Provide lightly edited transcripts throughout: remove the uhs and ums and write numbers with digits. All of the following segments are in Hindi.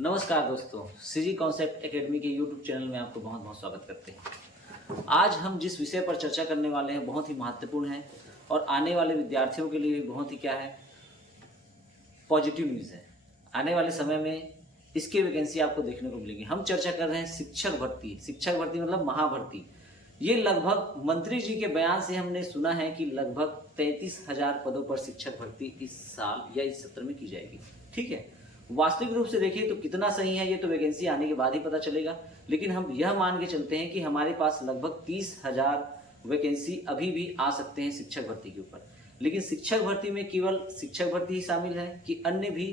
नमस्कार दोस्तों, सीजी कॉन्सेप्ट एकेडमी के यूट्यूब चैनल में आपको बहुत बहुत स्वागत करते हैं। आज हम जिस विषय पर चर्चा करने वाले हैं बहुत ही महत्वपूर्ण है और आने वाले विद्यार्थियों के लिए भी बहुत ही क्या है, पॉजिटिव न्यूज़ है। आने वाले समय में इसकी वैकेंसी आपको देखने को मिलेगी। हम चर्चा कर रहे हैं शिक्षक भर्ती। शिक्षक भर्ती मतलब महाभर्ती। ये लगभग मंत्री जी के बयान से हमने सुना है कि लगभग 33,000 पदों पर शिक्षक भर्ती इस साल या इस सत्र में की जाएगी। ठीक है, वास्तविक रूप से देखिए तो कितना सही है ये तो वैकेंसी आने के बाद ही पता चलेगा, लेकिन हम यह मान के चलते हैं कि हमारे पास लगभग 30,000 वैकेंसी अभी भी आ सकते हैं शिक्षक भर्ती के ऊपर। लेकिन शिक्षक भर्ती में केवल शिक्षक भर्ती ही शामिल है कि अन्य भी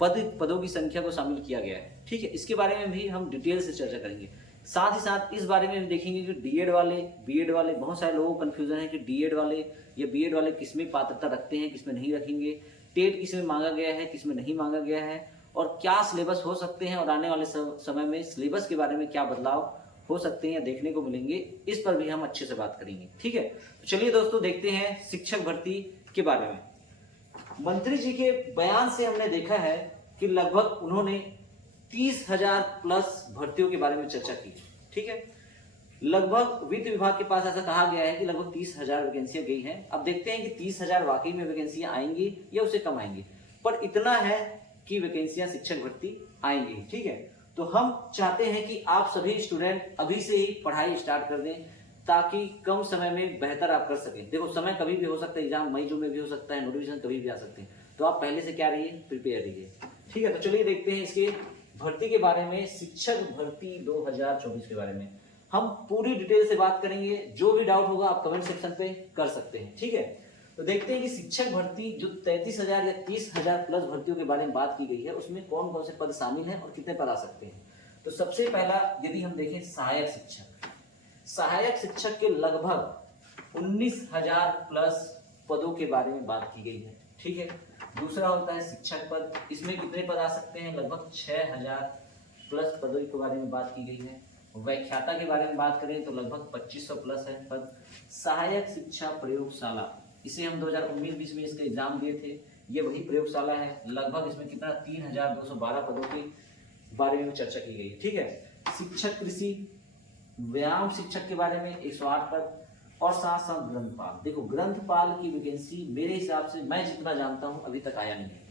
पदों की संख्या को शामिल किया गया है। ठीक है, इसके बारे में भी हम डिटेल से चर्चा करेंगे। साथ ही साथ इस बारे में भी देखेंगे कि डीएड वाले, बीएड वाले, बहुत सारे लोगों को कन्फ्यूजन है कि डीएड वाले या बीएड वाले किसमें पात्रता रखते हैं, किसमें नहीं रखेंगे, टेट किसमें मांगा गया है, किसमें नहीं मांगा गया है, और क्या सिलेबस हो सकते हैं और आने वाले समय में सिलेबस के बारे में क्या बदलाव हो सकते हैं या देखने को मिलेंगे, इस पर भी हम अच्छे से बात करेंगे। ठीक है, तो चलिए दोस्तों देखते हैं शिक्षक भर्ती के बारे में। मंत्री जी के बयान से हमने देखा है कि लगभग उन्होंने 30,000 प्लस भर्तियों के बारे में चर्चा की। ठीक है, लगभग वित्त विभाग के पास ऐसा कहा गया है कि लगभग 30,000 वैकेंसियां गई हैं। अब देखते हैं कि 30,000 वाकई में वैकेंसियां आएंगी या उससे कम आएंगी, पर इतना है कि वैकेंसियां शिक्षक भर्ती आएंगी। ठीक है, तो हम चाहते हैं कि आप सभी स्टूडेंट अभी से ही पढ़ाई स्टार्ट कर दें ताकि कम समय में बेहतर आप कर सकें। देखो, समय कभी भी हो सकता है, एग्जाम मई जून में भी हो सकता है, नोटिफिकेशन कभी भी आ सकते हैं, तो आप पहले से क्या रहिए, प्रिपेयर रहिए। ठीक है, तो चलिए देखते हैं इसके भर्ती के बारे में, शिक्षक भर्ती 2024 के बारे में हम पूरी डिटेल से बात करेंगे। जो भी डाउट होगा आप कमेंट सेक्शन पे कर सकते हैं। ठीक है, तो देखते हैं कि शिक्षक भर्ती जो 33,000 या 30,000 प्लस भर्तियों के बारे में बात की गई है उसमें कौन कौन से पद शामिल हैं और कितने पद आ सकते हैं। तो सबसे पहला यदि हम देखें सहायक शिक्षक, सहायक शिक्षक के लगभग 19,000 प्लस पदों के बारे में बात की गई है। ठीक है, दूसरा होता है शिक्षक पद, इसमें कितने पद आ सकते हैं, लगभग 6,000 प्लस पदों के बारे में बात की गई है। व्याख्याता के बारे में बात करें तो लगभग 2,500 प्लस है पद। सहायक शिक्षा प्रयोगशाला, इसे हम 2019-20 में इसके एग्जाम दिए थे, ये वही प्रयोगशाला है। लगभग इसमें कितना 3,212 पदों के बारे में चर्चा की गई। ठीक है, शिक्षक कृषि, व्यायाम शिक्षक के बारे में 108 पद, और साथ साथ ग्रंथपाल। देखो, ग्रंथपाल की वैकेंसी मेरे हिसाब से, मैं जितना जानता हूं, अभी तक आया नहीं है,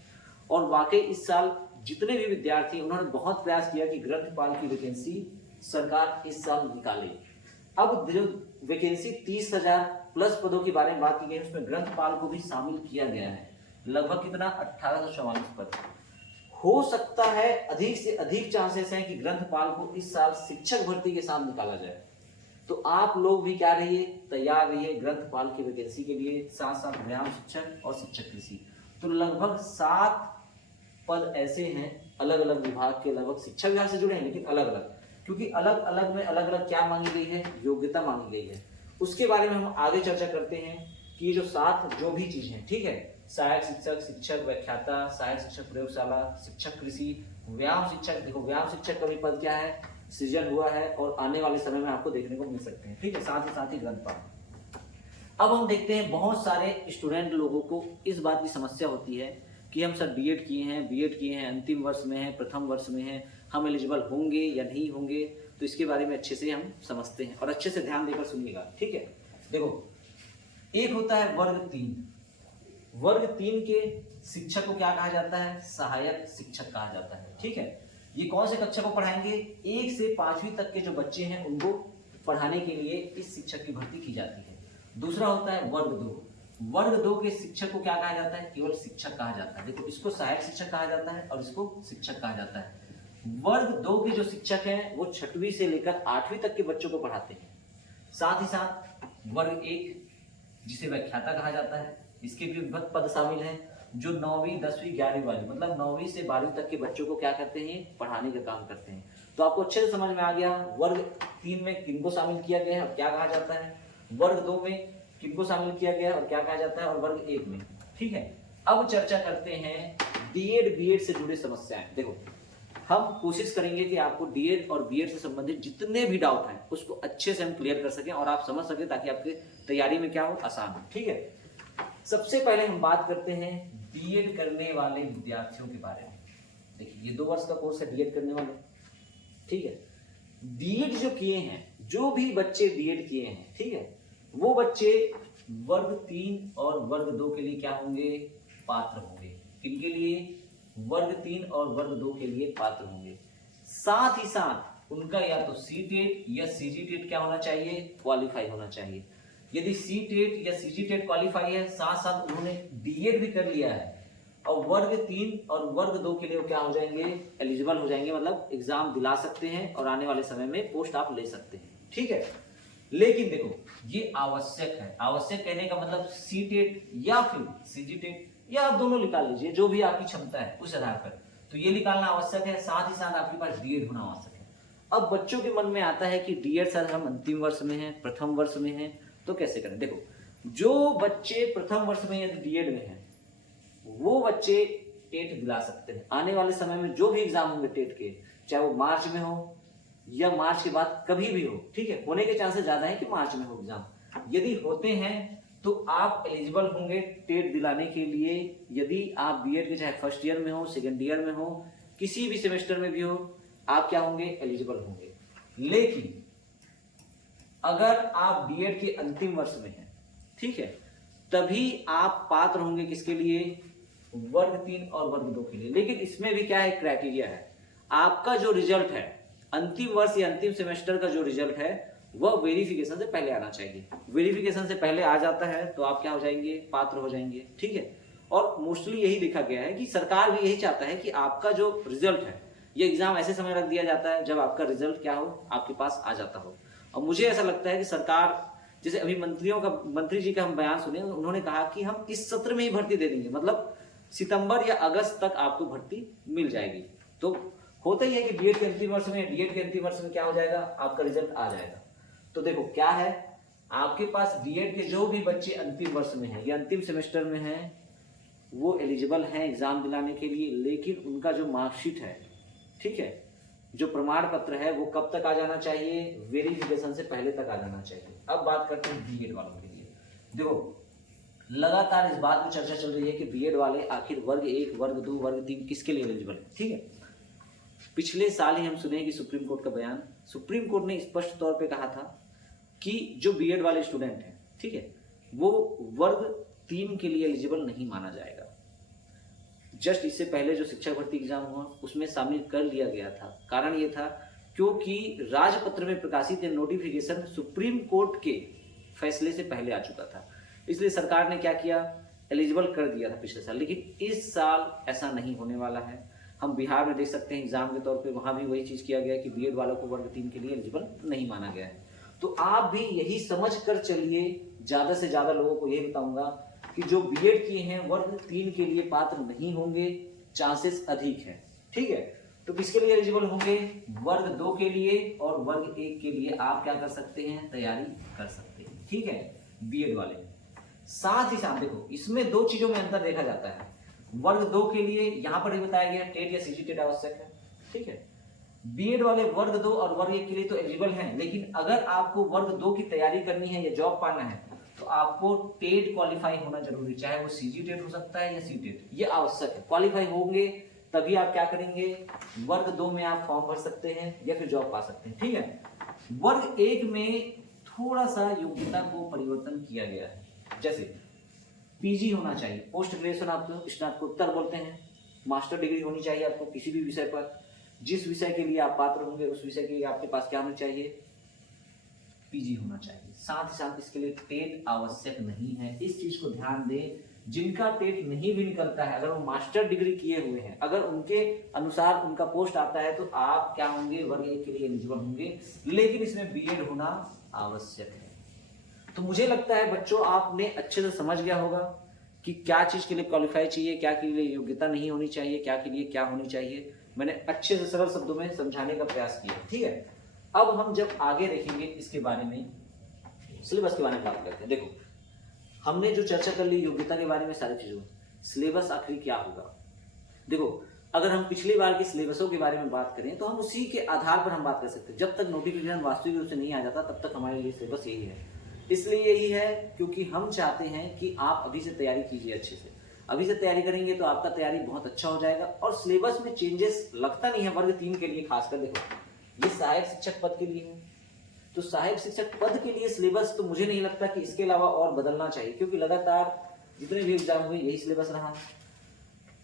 और वाकई इस साल जितने भी विद्यार्थी उन्होंने बहुत प्रयास किया कि ग्रंथपाल की वैकेंसी सरकार इस साल निकाले। अब जो वैकेंसी 30,000 प्लस पदों के बारे में बात की गई है उसमें ग्रंथपाल को भी शामिल किया गया है। लगभग कितना 1844 पद। हो सकता है अधिक से अधिक चांसेस हैं कि ग्रंथपाल को इस साल शिक्षक भर्ती के साथ निकाला जाए, तो आप लोग भी क्या रहिए, तैयार रहिए ग्रंथपाल की वैकेंसी के लिए। साथ साथ व्यायाम शिक्षक और शिक्षक कृषि, तो लगभग 7 पद ऐसे हैं अलग अलग विभाग के, लगभग शिक्षा विभाग से जुड़े हैं लेकिन अलग अलग, क्योंकि अलग अलग में अलग अलग क्या मांगी गई है, योग्यता मांगी गई है। उसके बारे में हम आगे चर्चा करते हैं कि ये जो 7 जो भी चीज है, ठीक है, सहायक शिक्षक, शिक्षक व्याख्याता, सहायक शिक्षक प्रयोगशाला, शिक्षक कृषि, व्यायाम शिक्षक। देखो, व्यायाम शिक्षक का भी पद क्या है, सृजन हुआ है और आने वाले समय में आपको देखने को मिल सकते हैं। ठीक है, साथ ही ग्रंथपाल। अब हम देखते हैं बहुत सारे स्टूडेंट लोगों को इस बात की समस्या होती है कि हम सर बीएड किए हैं, अंतिम वर्ष में हैं, प्रथम वर्ष में हैं, हम एलिजिबल होंगे या नहीं होंगे। तो इसके बारे में अच्छे से हम समझते हैं और अच्छे से ध्यान देकर सुनिएगा। ठीक है, देखो, एक होता है वर्ग 3। वर्ग 3 के शिक्षक को क्या कहा जाता है, सहायक शिक्षक कहा जाता है। ठीक है, ये कौन से कक्षा को पढ़ाएंगे, 1 से 5वीं तक के जो बच्चे हैं उनको पढ़ाने के लिए इस शिक्षक की भर्ती की जाती है। दूसरा होता है वर्ग 2। वर्ग 2 के शिक्षक को क्या कहा जाता है, केवल शिक्षक कहा जाता है। देखो, इसको सहायक शिक्षक कहा जाता है और इसको शिक्षक कहा जाता है। वर्ग 2 के जो शिक्षक हैं वो 6वीं से लेकर 8वीं तक के बच्चों को पढ़ाते हैं। साथ ही साथ वर्ग 1 जिसे व्याख्याता कहा जाता है, इसके भी विभिन्न पद शामिल हैं, जो 9वीं 10वीं 11वीं वाली, मतलब 9वीं से 12वीं तक के बच्चों को क्या करते हैं, पढ़ाने का काम करते हैं। तो आपको अच्छे से समझ में आ गया वर्ग 3 में किनको शामिल किया गया है और क्या कहा जाता है, वर्ग 2 में किनको शामिल किया गया है और क्या कहा जाता है, और वर्ग 1 में। ठीक है, अब चर्चा करते हैं डीएड बीएड से जुड़ी समस्याएं। देखो, हम कोशिश करेंगे कि आपको डीएड और बीएड से संबंधित जितने भी डाउट हैं उसको अच्छे से हम क्लियर कर सकें और आप समझ सकें, ताकि आपके तैयारी में क्या हो, आसान हो। ठीक है, सबसे पहले हम बात करते हैं बीएड करने वाले विद्यार्थियों के बारे में। देखिए ये 2 वर्ष का कोर्स है बीएड करने वाले, ठीक है। बीएड जो किए हैं, जो भी बच्चे बीएड किए हैं, ठीक है, वो बच्चे वर्ग 3 और वर्ग 2 के लिए क्या होंगे, पात्र होंगे। किनके लिए, वर्ग 3 और वर्ग 2 के लिए पात्र होंगे। साथ ही साथ उनका या तो सीटेट या सीजीटेट क्या होना चाहिए, क्वालिफाई होना चाहिए। यदि सीटेट या सीजीटेट क्वालिफाई है, साथ साथ उन्होंने बीएड भी कर लिया है, और वर्ग 3 और वर्ग 2 के लिए वो क्या हो जाएंगे, एलिजिबल हो जाएंगे, मतलब एग्जाम दिला सकते हैं और आने वाले समय में पोस्ट आप ले सकते हैं, ठीक है। लेकिन देखो ये आवश्यक है, आवश्यक कहने का मतलब सीटेट या फिर सीजीटेट या आप दोनों निकाल लीजिए, जो भी आपकी क्षमता है उस आधार पर, तो ये निकालना आवश्यक है। साथ ही साथ आपके पास डीएड होना आवश्यक है। अब बच्चों के मन में आता है कि डीएड सर हम अंतिम वर्ष में हैं, प्रथम वर्ष में हैं, तो कैसे करें। देखो जो बच्चे प्रथम वर्ष में यदि डीएड में हैं, वो बच्चे टेट दिला सकते हैं। आने वाले समय में जो भी एग्जाम होंगे टेट के, चाहे वो मार्च में हो या मार्च के बाद कभी भी हो, ठीक है, होने के चांसेस ज्यादा है कि मार्च में हो एग्जाम। यदि होते हैं तो आप एलिजिबल होंगे टेट दिलाने के लिए। यदि आप बीएड के चाहे फर्स्ट ईयर में हो, सेकेंड ईयर में हो, किसी भी सेमेस्टर में भी हो, आप क्या होंगे, एलिजिबल होंगे। लेकिन अगर आप बीएड के अंतिम वर्ष में हैं, ठीक है, तभी आप पात्र होंगे किसके लिए, वर्ग 3 और वर्ग 2 के लिए। लेकिन इसमें भी क्या है, क्राइटेरिया है। आपका जो रिजल्ट है अंतिम वर्ष या अंतिम सेमेस्टर का जो रिजल्ट है वह वेरिफिकेशन से पहले आना चाहिए। वेरिफिकेशन से पहले आ जाता है तो आप क्या हो जाएंगे, पात्र हो जाएंगे, ठीक है। और मोस्टली यही देखा गया है कि सरकार भी यही चाहता है कि आपका जो रिजल्ट है, ये एग्जाम ऐसे समय रख दिया जाता है जब आपका रिजल्ट क्या हो, आपके पास आ जाता हो। और मुझे ऐसा लगता है कि सरकार, जैसे अभी मंत्री जी का हम बयान सुने, उन्होंने कहा कि हम इस सत्र में ही भर्ती दे देंगे, मतलब सितंबर या अगस्त तक आपको भर्ती मिल जाएगी। तो होता ही है कि बीएड के अंतिम वर्ष में, डीएड के अंतिम वर्ष में क्या हो जाएगा, आपका रिजल्ट आ जाएगा। तो देखो क्या है, आपके पास बीएड के जो भी बच्चे अंतिम वर्ष में हैं या अंतिम सेमेस्टर में हैं, वो एलिजिबल हैं एग्जाम दिलाने के लिए। लेकिन उनका जो मार्कशीट है, ठीक है, जो प्रमाण पत्र है, वो कब तक आ जाना चाहिए, वेरिफिकेशन से पहले तक आ जाना चाहिए। अब बात करते हैं बीएड वालों के लिए। देखो लगातार इस बात में चर्चा चल रही है कि बीएड वाले आखिर वर्ग 1, वर्ग 2, वर्ग 3 किसके लिए एलिजिबल है, ठीक है। पिछले साल ही हम सुने कि सुप्रीम कोर्ट का बयान, सुप्रीम कोर्ट ने स्पष्ट तौर पे कहा था कि जो बीएड वाले स्टूडेंट हैं, ठीक है, वो वर्ग 3 के लिए एलिजिबल नहीं माना जाएगा। जस्ट इससे पहले जो शिक्षक भर्ती एग्जाम हुआ उसमें शामिल कर लिया गया था। कारण ये था क्योंकि राजपत्र में प्रकाशित नोटिफिकेशन सुप्रीम कोर्ट के फैसले से पहले आ चुका था, इसलिए सरकार ने क्या किया, एलिजिबल कर दिया था पिछले साल। लेकिन इस साल ऐसा नहीं होने वाला है। हम बिहार में देख सकते हैं एग्जाम के तौर पे, वहां भी वही चीज किया गया कि बीएड वालों को वर्ग 3 के लिए एलिजिबल नहीं माना गया है। तो आप भी यही समझ कर चलिए, ज्यादा से ज्यादा लोगों को यही बताऊंगा कि जो बीएड किए हैं वर्ग 3 के लिए पात्र नहीं होंगे, चांसेस अधिक है, ठीक है। तो किसके लिए एलिजिबल होंगे, वर्ग 2 के लिए और वर्ग 1 के लिए आप क्या कर सकते हैं, तैयारी कर सकते हैं, ठीक है, बीएड वाले। साथ ही साथ देखो इसमें 2 चीजों में अंतर देखा जाता है। वर्ग 2 के लिए यहां पर भी बताया गया टेट या सीजीटेट आवश्यक है, ठीक है। बीएड वाले वर्ग 2 और वर्ग 1 के लिए तो एलिजिबल हैं, लेकिन अगर आपको वर्ग 2 की तैयारी करनी है या जॉब पाना है तो आपको टेट क्वालिफाई होना जरूरी, चाहे वो सीजीटेट हो सकता है या सीटेट, ये आवश्यक है। क्वालिफाई होंगे तभी आप क्या करेंगे, वर्ग 2 में आप फॉर्म भर सकते हैं या फिर जॉब पा सकते हैं, ठीक है। वर्ग 1 में थोड़ा सा योग्यता को परिवर्तन किया गया है, जैसे पीजी होना चाहिए, पोस्ट ग्रेजुएशन आपको स्नातकोत्तर बोलते हैं, मास्टर डिग्री होनी चाहिए आपको किसी भी विषय पर। जिस विषय के लिए आप पात्र होंगे उस विषय के लिए आपके पास क्या होना चाहिए, पीजी होना चाहिए। साथ ही साथ इसके लिए टेट आवश्यक नहीं है, इस चीज को ध्यान दें। जिनका टेट नहीं भी निकलता है, अगर वो मास्टर डिग्री किए हुए हैं, अगर उनके अनुसार उनका पोस्ट आता है तो आप क्या होंगे, वर्ग 1 के लिए एलिजिबल होंगे। लेकिन इसमें बीएड होना आवश्यक है। तो मुझे लगता है बच्चों आपने अच्छे से समझ गया होगा कि क्या चीज के लिए क्वालिफाई चाहिए, क्या के लिए योग्यता नहीं होनी चाहिए, क्या के लिए क्या होनी चाहिए। मैंने अच्छे से सरल शब्दों में समझाने का प्रयास किया, ठीक है। अब हम जब आगे देखेंगे इसके बारे में, सिलेबस के बारे में बात करते हैं। देखो हमने जो चर्चा कर ली योग्यता के बारे में, सारी चीजों में, सिलेबस आखिर क्या होगा। देखो अगर हम पिछली बार के सिलेबसों के बारे में बात करें तो हम उसी के आधार पर हम बात कर सकते हैं। जब तक नोटिफिकेशन वास्तविक रूप से नहीं आ जाता तब तक हमारे लिए सिलेबस यही है। इसलिए यही है क्योंकि हम चाहते हैं कि आप अभी से तैयारी कीजिए अच्छे से। अभी से तैयारी करेंगे तो आपका तैयारी बहुत अच्छा हो जाएगा। और सिलेबस में चेंजेस लगता नहीं है वर्ग 3 के लिए खासकर। देखो ये सहायक शिक्षक पद के लिए है, तो सहायक शिक्षक पद के लिए सिलेबस तो मुझे नहीं लगता कि इसके अलावा और बदलना चाहिए, क्योंकि लगातार जितने भी एग्जाम हुए यही सिलेबस रहा है।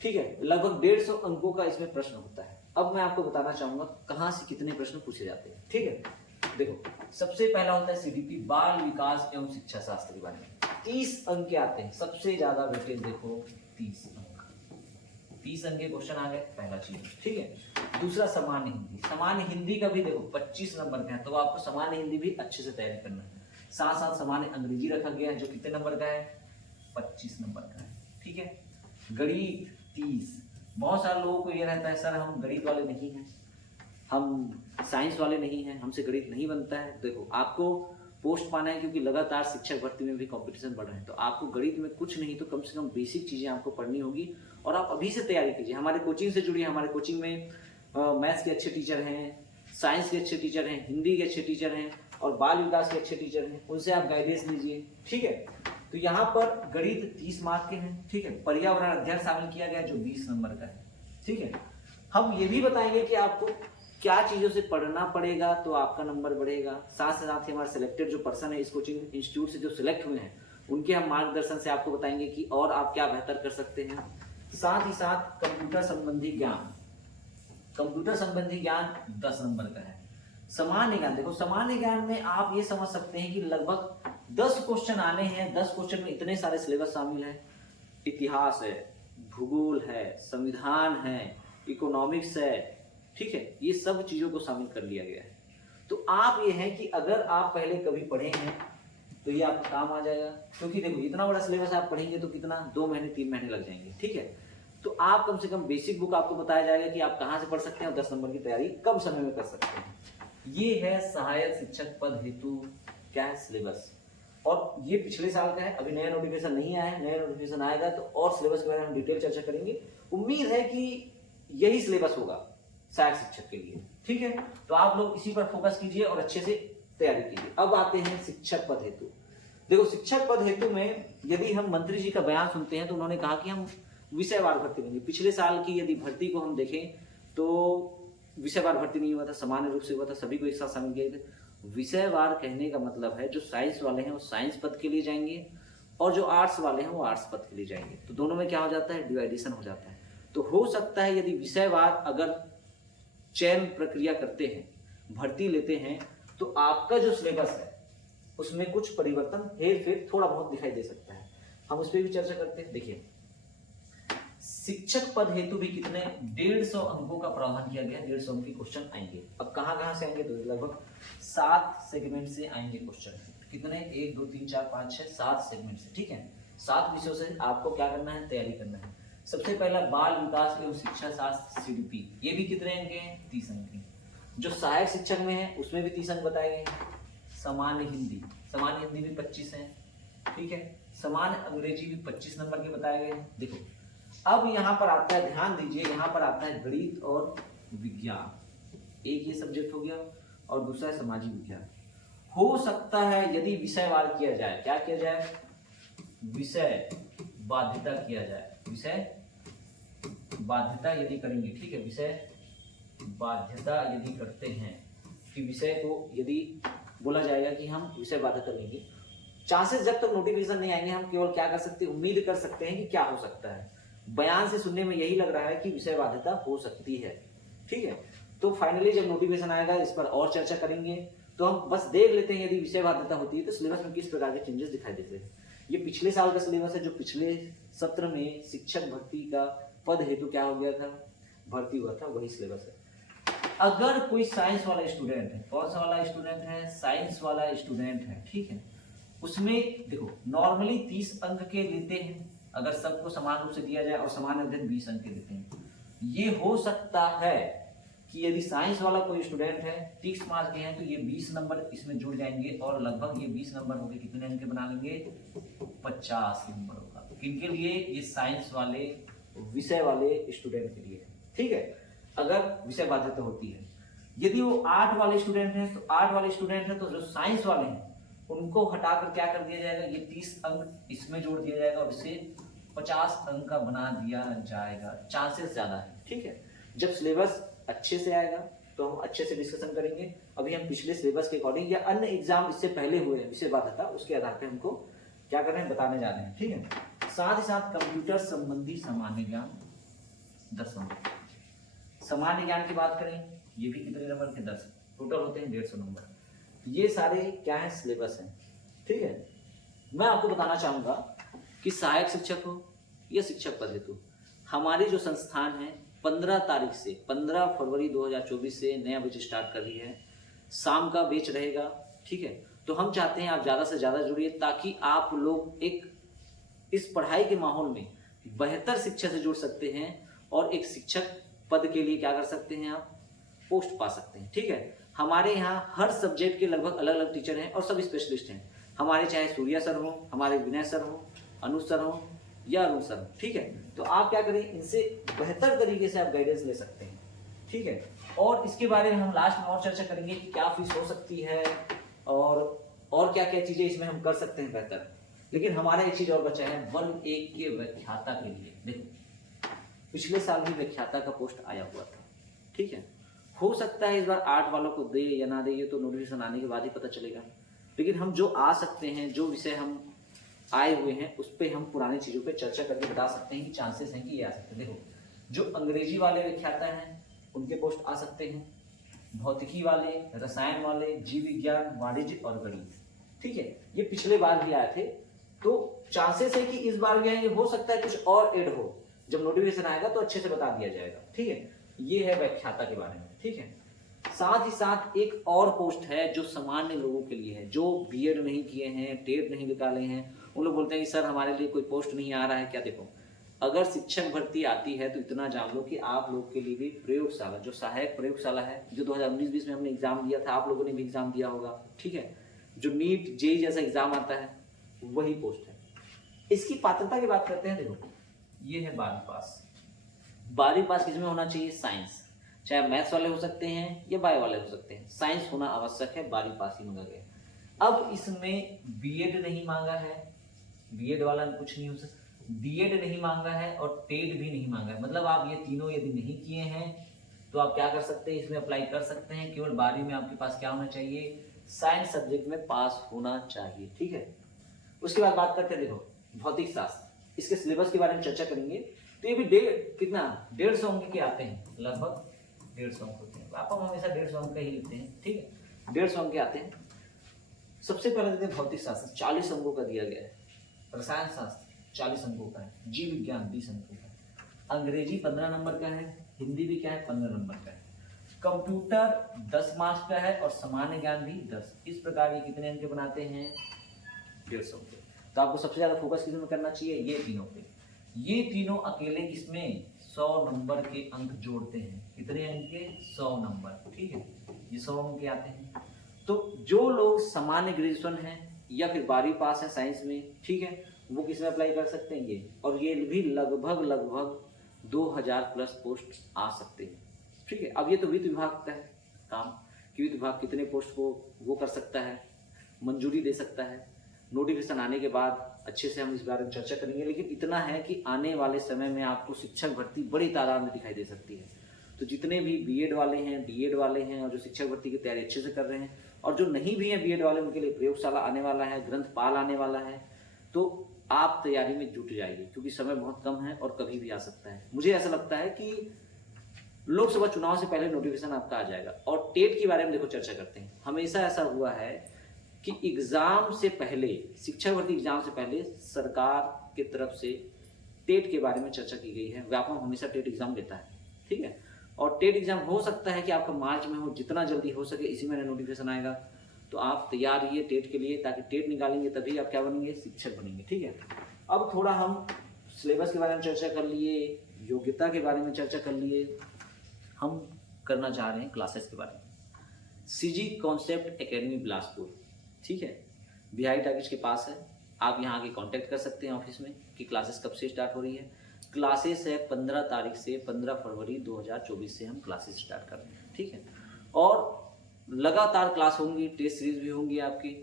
ठीक है, लगभग 150 अंकों का इसमें प्रश्न होता है। अब मैं आपको बताना चाहूंगा कहां से कितने प्रश्न पूछे जाते हैं। ठीक है, देखो सबसे पहला होता है सीडीपी, बाल विकास एवं शिक्षा शास्त्र के बारे में। 30 अंक के आते हैं, सबसे ज्यादा वेटेज देखो 30 अंक। 30 अंक के क्वेश्चन आ गए, पहला चीज। ठीक है, दूसरा सामान्य हिंदी। सामान्य हिंदी का भी देखो 25 नंबर का है, तो आपको सामान्य हिंदी भी अच्छे से तैयारी करना है। साथ साथ सामान्य अंग्रेजी रखा गया है जो कितने नंबर का है, 25 नंबर का है। ठीक है, गणित 30। बहुत सारे लोगों को ये रहता है सर हम गणित वाले नहीं हैं, हम साइंस वाले नहीं हैं, हमसे गणित नहीं बनता है। देखो आपको पोस्ट पाना है, क्योंकि लगातार शिक्षक भर्ती में भी कंपटीशन बढ़ रहे हैं, तो आपको गणित में कुछ नहीं तो कम से कम बेसिक चीजें आपको पढ़नी होगी। और आप अभी से तैयारी कीजिए, हमारे कोचिंग से जुड़िए। हमारे कोचिंग में मैथ्स के अच्छे टीचर हैं, साइंस के अच्छे टीचर हैं, हिंदी के अच्छे टीचर हैं और बाल विकास के अच्छे टीचर हैं, उनसे आप गाइडेंस लीजिए। ठीक है, तो यहाँ पर गणित 30 मार्क के हैं। ठीक है, पर्यावरण अध्ययन शामिल किया गया जो 20 नंबर का है। ठीक है, हम ये भी बताएंगे कि आपको क्या चीजों से पढ़ना पड़ेगा तो आपका नंबर बढ़ेगा। साथ ही हमारे सिलेक्टेड जो पर्सन है इस कोचिंग इंस्टीट्यूट से जो सिलेक्ट हुए हैं, उनके हम मार्गदर्शन से आपको बताएंगे कि और आप क्या बेहतर कर सकते हैं। साथ ही साथ कंप्यूटर संबंधी ज्ञान, कंप्यूटर संबंधी ज्ञान 10 नंबर का है। सामान्य ज्ञान, देखो सामान्य ज्ञान में आप ये समझ सकते हैं कि लगभग 10 क्वेश्चन आने हैं। 10 क्वेश्चन में इतने सारे सिलेबस शामिल है, इतिहास है, भूगोल है, संविधान है, इकोनॉमिक्स है। ठीक है, ये सब चीजों को शामिल कर लिया गया है। तो आप ये है कि अगर आप पहले कभी पढ़े हैं तो ये आपका काम आ जाएगा, क्योंकि देखो इतना बड़ा सिलेबस आप पढ़ेंगे तो कितना 2 महीने 3 महीने लग जाएंगे। ठीक है, तो आप कम से कम बेसिक बुक आपको बताया जाएगा कि आप कहाँ से पढ़ सकते हैं और 10 नंबर की तैयारी कम समय में कर सकते हैं। ये है सहायक शिक्षक पद हेतु क्या है सिलेबस, और ये पिछले साल का है, अभी नया नोटिफिकेशन नहीं आया है। नया नोटिफिकेशन आएगा तो और सिलेबस के बारे में हम डिटेल चर्चा करेंगे। उम्मीद है कि यही सिलेबस होगा सहायक शिक्षक के लिए। ठीक है, तो आप लोग इसी पर फोकस कीजिए और अच्छे से तैयारी कीजिए। अब आते हैं शिक्षक पद हेतु। देखो शिक्षक पद हेतु में यदि हम मंत्री जी का बयान सुनते हैं तो उन्होंने कहा कि हम विषयवार भर्ती लेंगे। पिछले साल की यदि भर्ती को हम देखें तो विषयवार भर्ती नहीं हुआ था, सामान्य रूप से हुआ था, सभी को एक साथ शामिल किए थे। विषयवार कहने का मतलब है जो साइंस वाले हैं वो साइंस पद के लिए जाएंगे और जो आर्ट्स वाले हैं वो आर्ट्स पद के लिए जाएंगे। तो दोनों में क्या हो जाता है, डिवाइडेशन हो जाता है। तो हो सकता है यदि विषयवार अगर चयन प्रक्रिया करते हैं, भर्ती लेते हैं, तो आपका जो सिलेबस है उसमें कुछ परिवर्तन हेर फेर थोड़ा बहुत दिखाई दे सकता है। हम उस पर भी चर्चा करते हैं। देखिए शिक्षक पद हेतु भी कितने 150 अंकों का प्रावधान किया गया। 150 अंक के क्वेश्चन आएंगे। अब कहां से आएंगे, तो लगभग 7 सेगमेंट से आएंगे क्वेश्चन। कितने, 1 2 3 4 5 6 7 सेगमेंट से। ठीक है, 7 विषयों से आपको क्या करना है, तैयारी करना है। सबसे पहला बाल विकास एवं शिक्षा शास्त्र सीडीपी, ये भी कितने अंक हैं, 30 अंक हैं। जो सहायक शिक्षक में है उसमें भी 30 अंक बताए गए हैं। सामान्य हिंदी भी 25 है। ठीक है, सामान्य अंग्रेजी भी 25 नंबर के बताए गए हैं। देखो अब यहाँ पर आता है, ध्यान दीजिए, यहाँ पर आता है गणित और विज्ञान। एक ये सब्जेक्ट हो गया और दूसरा है सामाजिक विज्ञान। हो सकता है यदि विषयवार किया जाए, क्या किया जाए, विषय बाध्यता किया जाए। विषय बाध्यता यदि करेंगे, ठीक है, विषय बाध्यता यदि करते हैं कि विषय को यदि बोला जाएगा कि हम विषय बाध्यता लेंगे, चांसेस जब तक नोटिफिकेशन नहीं आएंगे हम केवल क्या कर सकते हैं, उम्मीद कर सकते हैं कि क्या हो सकता है। बयान से सुनने में यही लग रहा है कि विषय बाध्यता हो सकती है। ठीक है, तो फाइनली जब नोटिफिकेशन आएगा इस पर और चर्चा करेंगे। तो हम बस देख लेते हैं यदि विषय बाध्यता होती है तो सिलेबस में किस प्रकार के चेंजेस दिखाई देते हैं। ये पिछले साल का सिलेबस है जो पिछले सत्र में शिक्षक भर्ती का पद हेतु क्या हो गया था, भर्ती हुआ था, वही सिलेबस है। अगर कोई साइंस वाला स्टूडेंट है, कौन सा वाला स्टूडेंट है, साइंस वाला स्टूडेंट है, ठीक है, उसमें देखो नॉर्मली 30 अंक के लेते हैं अगर सबको समान रूप से दिया जाए, और समान अध्ययन 20 अंक के देते हैं। ये हो सकता है कि यदि साइंस वाला कोई स्टूडेंट है 30 मार्क्स के हैं तो ये 20 नंबर इसमें जुड़ जाएंगे और लगभग ये 20 नंबर होंगे, कितने अंक के बना लेंगे, 50 नंबर होगा। किनके लिए, ये साइंस वाले विषय वाले स्टूडेंट के लिए, ठीक है, अगर विषय बाध्यता होती है। यदि वो आर्ट वाले स्टूडेंट हैं तो आर्ट वाले स्टूडेंट है तो जो साइंस वाले हैं उनको हटाकर क्या कर दिया जाएगा, ये 30 अंक इसमें जोड़ दिया जाएगा और इसे 50 अंक का बना दिया जाएगा, चांसेस ज़्यादा है। ठीक है, जब सिलेबस अच्छे से आएगा तो हम अच्छे से डिस्कशन करेंगे। अभी हम पिछले सिलेबस के अकॉर्डिंग या अन्य एग्जाम इससे पहले हुए हैं, विषय बात था, उसके आधार पे हमको क्या कर रहे हैं बताने जा रहे हैं। ठीक है, साथ ही साथ कंप्यूटर संबंधी सामान्य ज्ञान 10 नंबर। सामान्य ज्ञान की बात करें, ये भी कितने नंबर के 10, टोटल होते हैं 150 नंबर। ये सारे क्या है सिलेबस हैं। ठीक है, मैं आपको बताना चाहूंगा कि सहायक शिक्षक हो या शिक्षक पद हेतु हमारी जो संस्थान है 15 तारीख से 15 फरवरी 2024 से नया बैच स्टार्ट कर रही है। शाम का बैच रहेगा। ठीक है, तो हम चाहते हैं आप ज़्यादा से ज़्यादा जुड़िए ताकि आप लोग एक इस पढ़ाई के माहौल में बेहतर शिक्षा से जुड़ सकते हैं और एक शिक्षक पद के लिए क्या कर सकते हैं, आप पोस्ट पा सकते हैं। ठीक है, हमारे यहाँ हर सब्जेक्ट के लगभग अलग अलग टीचर हैं और सब स्पेशलिस्ट हैं। हमारे चाहे सूर्या सर हो, हमारे विनय सर हो, अनु सर हो या अरुण सर। ठीक है, तो आप क्या करें, इनसे बेहतर तरीके से आप गाइडेंस ले सकते हैं। ठीक है, और इसके बारे में हम लास्ट में और चर्चा करेंगे कि क्या फीस हो सकती है और क्या क्या चीजें इसमें हम कर सकते हैं बेहतर। लेकिन हमारा एक चीज और बचा है, वर्ग 1 के व्याख्याता के लिए। देखो पिछले साल भी व्याख्याता का पोस्ट आया हुआ था। ठीक है, हो सकता है इस बार 8 वालों को दे या ना दे, ये तो नोटिफिकेशन आने के बाद ही पता चलेगा। लेकिन हम जो आ सकते हैं, जो विषय हम आए हुए हैं, उस पर हम पुरानी चीज़ों पे चर्चा करके बता सकते हैं कि चांसेस हैं कि ये आ सकते हैं। देखो जो अंग्रेजी वाले व्याख्याता हैं उनके पोस्ट आ सकते हैं, भौतिकी वाले, रसायन वाले, जीव विज्ञान, वाणिज्य और गणित। ठीक है, ये पिछले बार भी आए थे, तो चांसेस है कि इस बार भी आएंगे। हो सकता है कुछ और ऐड हो, जब नोटिफिकेशन आएगा तो अच्छे से बता दिया जाएगा। ठीक है, ये है व्याख्याता के बारे में। ठीक है, साथ ही साथ एक और पोस्ट है जो सामान्य लोगों के लिए है, जो बीएड नहीं किए हैं, टेट नहीं निकाले हैं। उन लोग बोलते हैं कि सर हमारे लिए कोई पोस्ट नहीं आ रहा है। क्या, देखो अगर शिक्षक भर्ती आती है तो इतना जान लो कि आप लोग के लिए भी प्रयोगशाला, जो सहायक प्रयोगशाला है, जो 2019-20 में हमने एग्जाम दिया था, आप लोगों ने भी एग्जाम दिया होगा। ठीक है, जो नीट जेई जैसा एग्जाम आता है वही पोस्ट है। इसकी पात्रता की बात करते हैं। देखो ये है 12वीं पास। 12वीं पास किसमें होना चाहिए, साइंस, चाहे मैथ्स वाले हो सकते हैं या बायो वाले हो सकते हैं, साइंस होना आवश्यक है। 12वीं पास ही मांगा गया। अब इसमें बीएड नहीं मांगा है, बीएड वाला कुछ नहीं हो सकता, बीएड नहीं मांगा है और टेट भी नहीं मांगा है। मतलब आप ये तीनों यदि नहीं किए हैं तो आप क्या कर सकते हैं, इसमें अप्लाई कर सकते हैं। केवल 12वीं में आपके पास क्या होना चाहिए, साइंस सब्जेक्ट में पास होना चाहिए। ठीक है, उसके बाद बात करते हैं, देखो भौतिक शास्त्र, इसके सिलेबस के बारे में चर्चा करेंगे। तो ये भी कितना 150 अंक के आते हैं, लगभग 150 अंक होते हैं। आप हम हमेशा 150 अंक का ही लिखते हैं। ठीक है, 150 अंक के आते हैं। सबसे पहले देते हैं भौतिक शास्त्र, 40 अंकों का दिया गया है। रसायन शास्त्र 40 अंकों का है। जीव विज्ञान 20 अंकों का है। अंग्रेजी 15 नंबर का है। हिंदी भी क्या है, 15 नंबर का है। कंप्यूटर 10 मार्क्स का है और सामान्य ज्ञान भी 10। इस प्रकार ये कितने अंक बनाते हैं, 150 अंक। तो आपको सबसे ज्यादा फोकस किस में करना चाहिए, ये तीनों पे। ये तीनों अकेले इसमें 100 नंबर के अंक जोड़ते हैं। कितने अंक के, 100 नंबर। ठीक है, ये 100 अंक के आते हैं। तो जो लोग सामान्य ग्रेजुएशन है या फिर 12वीं पास है साइंस में, ठीक है, वो किस में अप्लाई कर सकते हैं, ये। और ये भी लगभग 2000 प्लस पोस्ट आ सकते हैं। ठीक है, अब ये तो वित्त विभाग का है काम कि वित्त विभाग कितने पोस्ट को वो कर सकता है, मंजूरी दे सकता है। नोटिफिकेशन आने के बाद अच्छे से हम इस बारे में चर्चा करेंगे। लेकिन इतना है कि आने वाले समय में आपको शिक्षक भर्ती बड़ी तादाद में दिखाई दे सकती है। तो जितने भी बीएड वाले हैं, डीएड वाले हैं और जो शिक्षक भर्ती की तैयारी अच्छे से कर रहे हैं, और जो नहीं भी हैं बीएड वाले, उनके लिए प्रयोगशाला आने वाला है, ग्रंथपाल आने वाला है। तो आप तैयारी में जुट जाइए क्योंकि समय बहुत कम है और कभी भी आ सकता है। मुझे ऐसा लगता है कि लोकसभा चुनाव से पहले नोटिफिकेशन आपका आ जाएगा। और टेट के बारे में देखो चर्चा करते हैं। हमेशा ऐसा हुआ है कि एग्जाम से पहले, शिक्षक भर्ती एग्जाम से पहले सरकार की तरफ से टेट के बारे में चर्चा की गई है। व्यापम हमेशा टेट एग्जाम लेता है। ठीक है, और टेट एग्जाम हो सकता है कि आपका मार्च में हो, जितना जल्दी हो सके इसी महीने नोटिफिकेशन आएगा। तो आप तैयार रहिए टेट के लिए, ताकि टेट निकालेंगे तभी आप क्या बनेंगे, शिक्षक बनेंगे। ठीक है, अब थोड़ा हम सिलेबस के बारे में चर्चा कर लिए, योग्यता के बारे में चर्चा कर लिए। हम करना चाह रहे हैं क्लासेस के बारे में। सीजी कॉन्सेप्ट एकेडमी बिलासपुर, ठीक है, बिहारी टाकिज के पास है। आप यहाँ आके कांटेक्ट कर सकते हैं ऑफिस में कि क्लासेस कब से स्टार्ट हो रही है। क्लासेस है 15 तारीख से 15 फरवरी 2024 से हम क्लासेस स्टार्ट कर रहे हैं। ठीक है, और लगातार क्लास होंगी, टेस्ट सीरीज भी होंगी आपकी।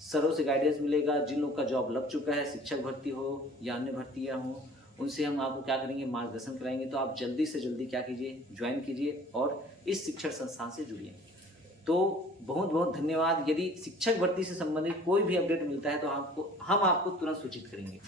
सरों से गाइडेंस मिलेगा। जिन लोग का जॉब लग चुका है, शिक्षक भर्ती हो या अन्य भर्तियाँ हों, उनसे हम आपको क्या करेंगे, मार्गदर्शन कराएंगे। तो आप जल्दी से जल्दी क्या कीजिए, ज्वाइन कीजिए और इस शिक्षण संस्थान से जुड़िए। तो बहुत बहुत धन्यवाद। यदि शिक्षक भर्ती से संबंधित कोई भी अपडेट मिलता है तो हम आपको तुरंत सूचित करेंगे।